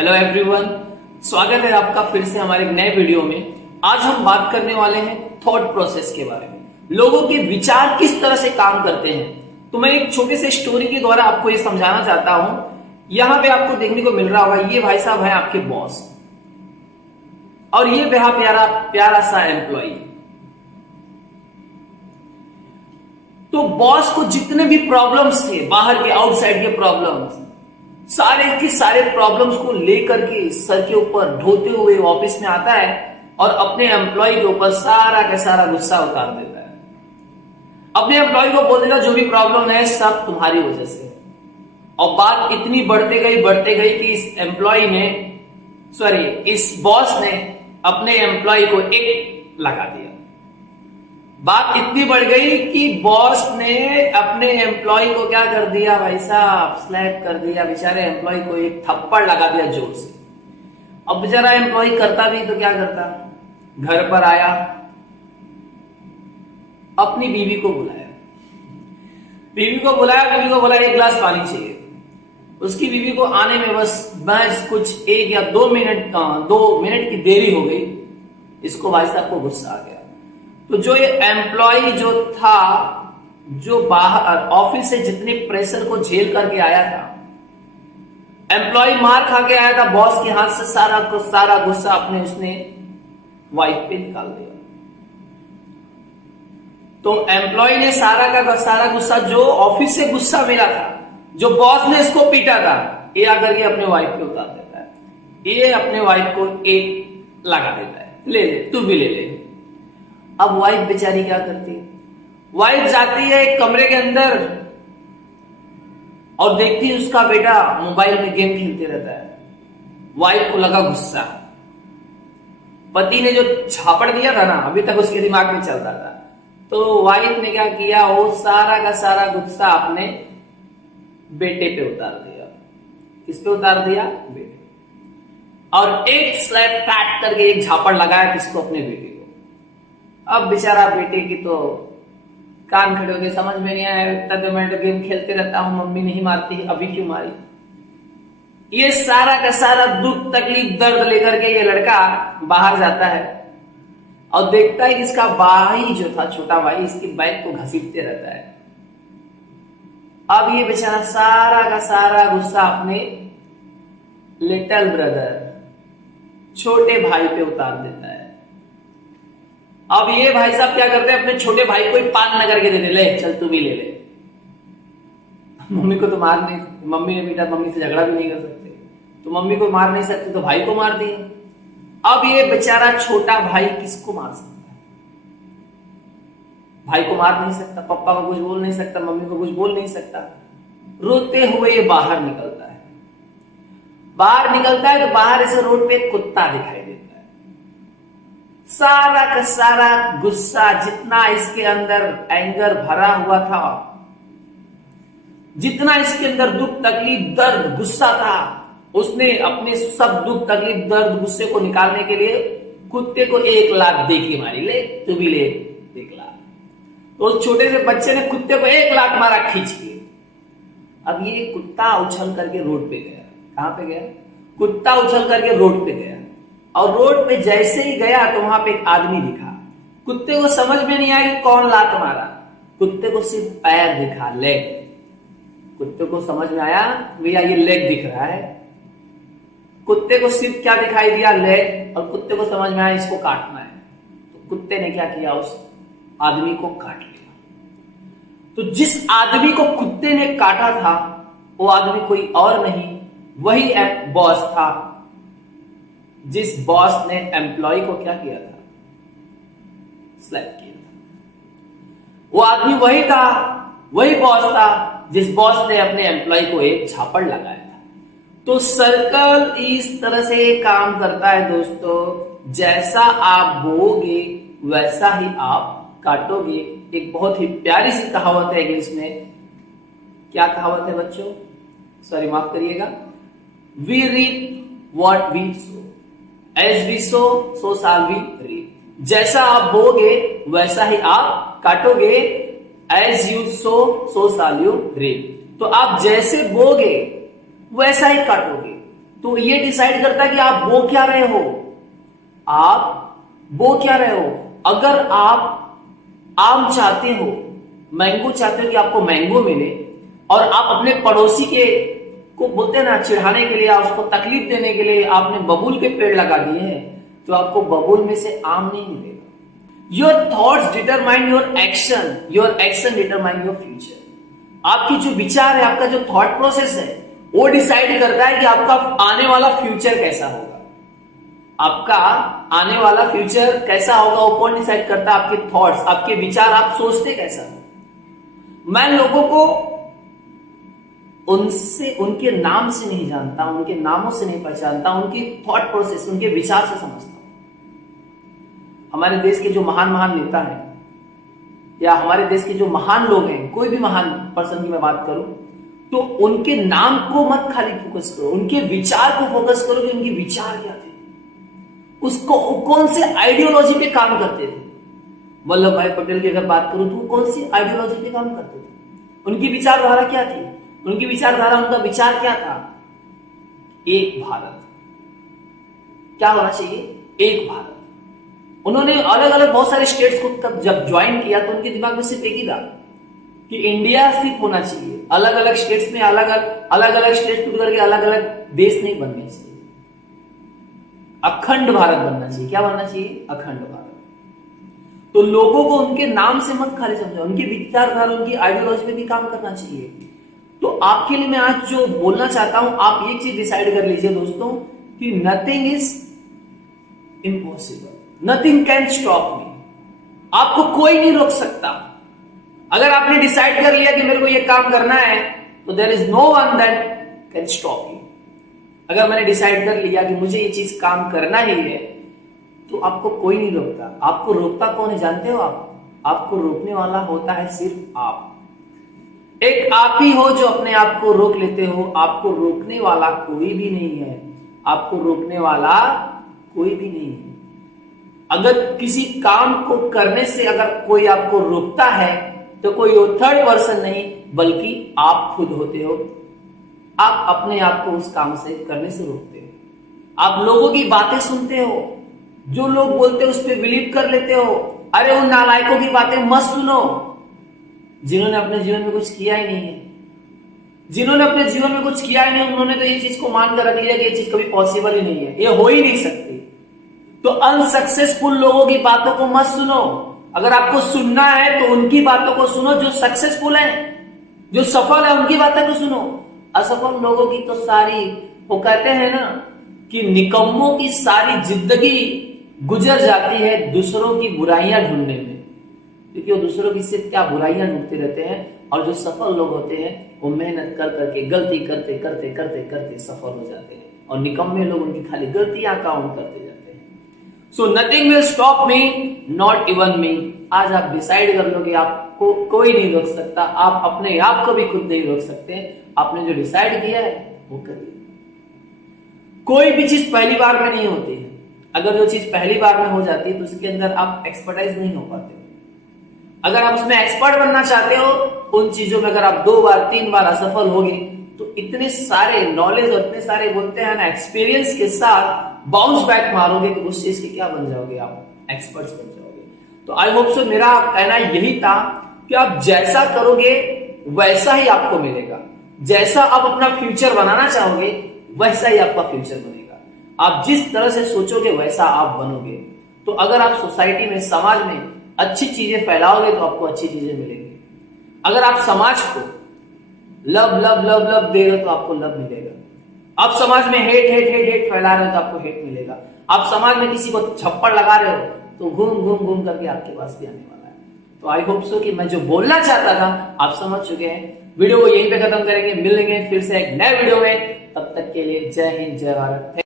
Hello everyone, स्वागत है आपका फिर से हमारे एक नए वीडियो में। आज हम बात करने वाले हैं थॉट प्रोसेस के बारे में, लोगों के विचार किस तरह से काम करते हैं। तो मैं एक छोटे से स्टोरी के द्वारा आपको ये समझाना चाहता हूं। यहां पे आपको देखने को मिल रहा होगा, ये भाई साहब है आपके बॉस और ये बेहा प्यारा प्यारा सा एम्प्लॉई। तो बॉस को जितने भी प्रॉब्लम्स थे, बाहर के आउटसाइड के प्रॉब्लम्स, सारे के सारे प्रॉब्लम्स को लेकर के सर के ऊपर ढोते हुए ऑफिस में आता है और अपने एम्प्लॉय के ऊपर सारा का सारा गुस्सा उतार देता है। अपने एम्प्लॉय को बोल देता जो भी प्रॉब्लम है सब तुम्हारी वजह से। और बात इतनी बढ़ते गई कि इस बॉस ने अपने एम्प्लॉय को एक लगा दिया। बात इतनी बढ़ गई कि बॉस ने अपने एम्प्लॉय को क्या कर दिया भाई साहब, स्लैप कर दिया। बेचारे एम्प्लॉय को एक थप्पड़ लगा दिया जोर से। अब बेचारा एम्प्लॉय करता भी तो क्या करता, घर पर आया, अपनी बीवी को बुलाया, बीवी को बोला एक गिलास पानी चाहिए। उसकी बीवी को आने में बस कुछ 1 या 2 मिनट की देरी हो गई। इसको भाई साहब को गुस्सा आ गया। तो जो ये एम्प्लॉय जो था, जो बाहर ऑफिस से जितने प्रेशर को झेल करके आया था, एम्प्लॉय मार खा के आया था बॉस के हाथ से, सारा गुस्सा अपने उसने वाइफ पे निकाल दिया। तो एम्प्लॉय ने सारा गुस्सा जो ऑफिस से गुस्सा मिला था, जो बॉस ने इसको पीटा था, ये आकर के अपने वाइफ पे उतार देता है। ये अपने वाइफ को एक लगा देता है, ले तू भी ले ले। अब वाइफ बेचारी क्या करती है, वाइफ जाती है एक कमरे के अंदर और देखती है उसका बेटा मोबाइल में गेम खेलते रहता है। वाइफ को लगा गुस्सा, पति ने जो झापड़ दिया था ना, अभी तक उसके दिमाग में चलता था। तो वाइफ ने क्या किया, वो सारा का सारा गुस्सा अपने बेटे पे उतार दिया। किस पे उतार दिया, बेटे। और एक स्लैप पैट करके एक झापड़ लगाया किसको, अपने बेटे को। अब बेचारा बेटे की तो कान खड़े हो गए, समझ में नहीं आया, तो मैं तो गेम खेलते रहता हूं, मम्मी नहीं मारती, अभी क्यों मारी। ये सारा का सारा दुख तकलीफ दर्द लेकर के ये लड़का बाहर जाता है और देखता है कि इसका भाई जो था, छोटा भाई, इसकी बाइक को घसीटते रहता है। अब ये बेचारा सारा का सारा गुस्सा अपने लिटिल ब्रदर, छोटे भाई पे उतार देता है। अब ये भाई साहब क्या करते हैं, अपने छोटे भाई को ही पान न करके दे दे, ले चल तू भी ले ले। मम्मी को तो मार नहीं, मम्मी ने बेटा मम्मी से झगड़ा भी नहीं कर सकते, तो मम्मी को मार नहीं सकते तो भाई को मार दिए। अब ये बेचारा छोटा भाई किसको मार सकता है, भाई को मार नहीं सकता, पापा को कुछ बोल नहीं सकता, मम्मी को कुछ बोल नहीं सकता। रोते हुए ये बाहर निकलता है। तो बाहर ऐसे रोड पे एक कुत्ता दिखाई देता है। सारा का सारा गुस्सा, जितना इसके अंदर एंगर भरा हुआ था, जितना इसके अंदर दुख तकलीफ दर्द गुस्सा था, उसने अपने सब दुख तकलीफ दर्द गुस्से को निकालने के लिए कुत्ते को 1 लात दे के मारी। ले तू भी ले 1 लात। तो उस छोटे से बच्चे ने कुत्ते को 1 लात मारा खींच के। अब ये कुत्ता उछल करके रोड पे गया। कहां पे गया, कुत्ता उछल करके रोड पे गया। और रोड पे जैसे ही गया तो वहां पे एक आदमी दिखा। कुत्ते को समझ में नहीं आया कि कौन लात मारा, कुत्ते को सिर्फ पैर दिखा, लेग। कुत्ते को समझ में आया भैया ये लेग दिख रहा है। कुत्ते को सिर्फ क्या दिखाई दिया, लेग। और कुत्ते को समझ में आया इसको काटना है। तो कुत्ते ने क्या किया, उस आदमी को काट लिया। तो जिस आदमी को कुत्ते ने काटा था वो आदमी कोई और नहीं, वही बॉस था, जिस बॉस ने एम्प्लॉय को क्या किया था, स्लैप किया था। वो आदमी वही था, वही बॉस था जिस बॉस ने अपने एम्प्लॉय को एक झापड़ लगाया था। तो सर्कल इस तरह से काम करता है दोस्तों, जैसा आप बोओगे वैसा ही आप काटोगे। एक बहुत ही प्यारी सी कहावत है इंग्लिश में। क्या कहावत है बच्चों, सॉरी माफ करिएगा, we reap what we sow, as we sow so shall we reap. जैसा आप बोगे वैसा ही आप काटोगे, as you sow so shall you reap. तो आप जैसे बोगे वैसा ही काटोगे। तो ये डिसाइड करता है कि आप बो क्या रहे हो, आप बो क्या रहे हो। अगर आप आम चाहते हो, मैंगो चाहते हो कि आपको मैंगो मिले, और आप अपने पड़ोसी के को बोलते हैं ना चिढ़ाने के लिए या उसको तकलीफ देने के लिए आपने बबूल के पेड़ लगा दिए हैं, तो आपको बबूल में से आम नहीं मिलेगा। Your thoughts determine your action determine your future. आपकी जो विचार है, आपका जो थॉट प्रोसेस है, वो डिसाइड करता है कि आपका आने वाला फ्यूचर कैसा होगा। आपका आने वाला फ्यूचर कैसा होगा वो कौन डिसाइड करता है? आपके थॉट्स, आपके विचार, आप सोचते कैसा हो। मैं लोगों को उनसे, उनके नाम से नहीं जानता, उनके नामों से नहीं पहचानता, उनकी थॉट प्रोसेस, उनके विचार से समझता हूं। हमारे देश के जो महान महान नेता हैं, या हमारे देश के जो महान लोग हैं, कोई भी महान पर्सन की मैं बात करूं, तो उनके नाम को मत खाली फोकस करो, उनके विचार को फोकस करो कि उनके विचार क्या थे, उसको कौन से आइडियोलॉजी पे काम करते थे। वल्लभ भाई पटेल की अगर बात करूं तो वो कौन सी आइडियोलॉजी पे काम करते थे, उनकी विचारधारा क्या थी, उनकी विचारधारा, उनका विचार क्या था? एक भारत। क्या होना चाहिए? एक भारत। उन्होंने अलग अलग बहुत सारे स्टेट्स को जब ज्वाइन किया तो उनके दिमाग में सिर्फ एक ही था कि इंडिया सिर्फ होना चाहिए, अलग अलग स्टेट्स में अलग अलग स्टेट टूट करके अलग अलग देश नहीं बनने चाहिए, अखंड भारत बनना चाहिए। क्या बनना चाहिए? अखंड भारत। तो लोगों को उनके नाम से मत खाली समझो, उनकी विचारधारा, उनकी आइडियोलॉजी पे भी काम करना चाहिए। तो आपके लिए मैं आज जो बोलना चाहता हूं, आप एक चीज डिसाइड कर लीजिए दोस्तों कि nothing is impossible, nothing can stop me. आपको कोई नहीं रोक सकता। अगर आपने डिसाइड कर लिया कि मेरे को ये काम करना है, तो there is no one that can stop you. अगर मैंने डिसाइड कर लिया कि मुझे ये चीज काम करना ही है, तो आपको कोई नहीं रोकता। आपको रोकता कौन है जानते हो? आपको रोकने वाला होता है सिर्फ आप। एक आप ही हो जो अपने आप को रोक लेते हो। आपको रोकने वाला कोई भी नहीं है, आपको रोकने वाला कोई भी नहीं है। अगर किसी काम को करने से अगर कोई आपको रोकता है, तो कोई थर्ड पर्सन नहीं बल्कि आप खुद होते हो। आप अपने आप को उस काम से करने से रोकते हो। आप लोगों की बातें सुनते हो, जो लोग बोलते हो उस पर बिलीव कर लेते हो। अरे उन नालायकों की बातें मत सुनो जिन्होंने अपने जीवन में कुछ किया ही नहीं है। जिन्होंने अपने जीवन में कुछ किया ही नहीं, उन्होंने तो ये चीज को मानकर रख लिया कि ये चीज कभी पॉसिबल ही नहीं है, ये हो ही नहीं सकती। तो अनसक्सेसफुल लोगों की बातों को मत सुनो। अगर आपको सुनना है तो उनकी बातों को सुनो जो सक्सेसफुल है, जो सफल है, उनकी बातों को सुनो। असफल लोगों की तो सारी, वो कहते हैं ना कि निकम्मों की सारी जिंदगी गुजर जाती है दूसरों की बुराइयां ढूंढने में, क्योंकि वो दूसरों की सिर्फ क्या बुराइयां ढूंढते रहते हैं। और जो सफल लोग होते हैं वो मेहनत कर करके, गलती करते करते करते करते सफल हो जाते हैं, और निकम्मे लोग उनकी खाली गलतियां काउंट करते जाते हैं। So nothing will stop me, not even me. आज आप डिसाइड कर लो कि आपको कोई नहीं रोक सकता। आप अपने आप को भी खुद नहीं रोक सकते। आपने जो डिसाइड किया है वो करिए। कोई भी चीज पहली बार में नहीं होती है। अगर जो चीज पहली बार में हो जाती है तो उसके अंदर आप एक्सपर्टाइज नहीं हो पाते। अगर आप उसमें एक्सपर्ट बनना चाहते हो, उन चीजों में अगर आप 2 बार 3 बार असफल होगे, तो इतने सारे नॉलेज और इतने सारे बोलते हैं ना एक्सपीरियंस के साथ बाउंस बैक मारोगे तो उस चीज के क्या बन जाओगे? आप एक्सपर्ट्स बन जाओगे। तो आई होप सो मेरा कहना यही था कि आप जैसा करोगे वैसा ही आपको मिलेगा। जैसा आप अपना फ्यूचर बनाना चाहोगे वैसा ही आपका फ्यूचर बनेगा। आप जिस तरह से सोचोगे वैसा आप बनोगे। तो अगर आप सोसाइटी में, समाज में अच्छी चीजें फैलाओगे तो आपको अच्छी चीजें मिलेंगी। अगर आप समाज को love love love love they रहे हो तो आपको लव मिलेगा। आप समाज में हेट हेट हेट हेट फैला रहे हो तो आपको हेट मिलेगा। आप समाज में किसी को छप्पड़ लगा रहे हो तो घूम घूम घूम करके आपके पास भी आने वाला है। तो आई होप सो कि मैं जो बोलना चाहता था आप समझ चुके हैं। वीडियो को यहीं पे खत्म करेंगे, मिलेंगे फिर से एक नए वीडियो में। तब तक के लिए जय हिंद, जय भारत।